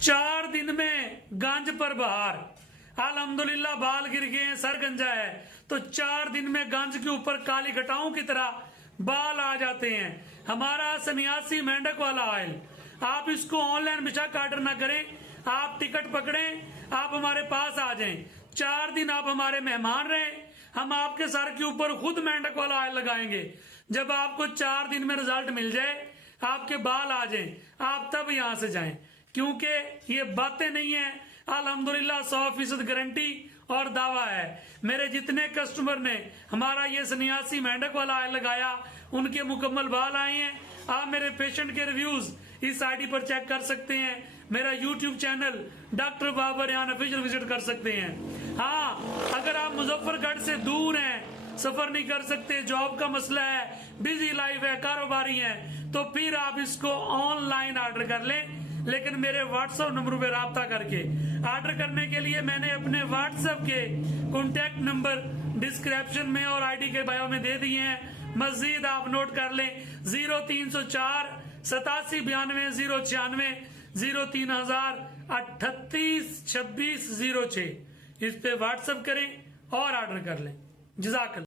4 दिन में गंज पर बहार। अल्हम्दुलिल्लाह बाल गिर गए हैं, सर गंजा है, तो 4 दिन में गंज के ऊपर काली घटाओं की तरह बाल आ जाते हैं। हमारा सन्यासी मेंढक वाला ऑयल, आप इसको ऑनलाइन बिछा ऑर्डर ना करें, आप टिकट पकड़ें, आप हमारे पास आ जाएं, 4 दिन आप हमारे मेहमान रहें, हम आपके सर के ऊपर खुद मेंढक वाला ऑयल लगाएंगे। जब आपको 4 दिन में रिजल्ट मिल जाए, आपके बाल आ जाएं, आप तब यहां से जाएं, क्योंकि ये बातें नहीं है, अल्हम्दुलिल्लाह 100% गारंटी और दावा है। मेरे जितने कस्टमर ने हमारा ये सन्यासी मेंढक वाला ऑयल लगाया, उनके मुकम्मल बाल आए हैं। आप मेरे पेशेंट के रिव्यूज इस आईडी पर चेक कर सकते हैं। मेरा यूट्यूब चैनल डॉक्टर बाबर यान ऑफिशियल विजिट कर सकते हैं। हाँ, अगर आप मुजफ्फरगढ़ से दूर हैं, सफर नहीं कर सकते, जॉब का मसला है, बिजी लाइफ है, कारोबारी है, तो फिर आप इसको ऑनलाइन ऑर्डर कर लें, लेकिन मेरे व्हाट्सएप नंबर पे राब्ता करके। ऑर्डर करने के लिए मैंने अपने व्हाट्सएप के कॉन्टेक्ट नंबर डिस्क्रिप्शन में और आईडी के बायो में दे दिए हैं, मजीद आप नोट कर लें। 0304 87 92 096 03,000 38 26 06 इस पे व्हाट्सएप करें और ऑर्डर कर लें। जज़ाकल्लाह।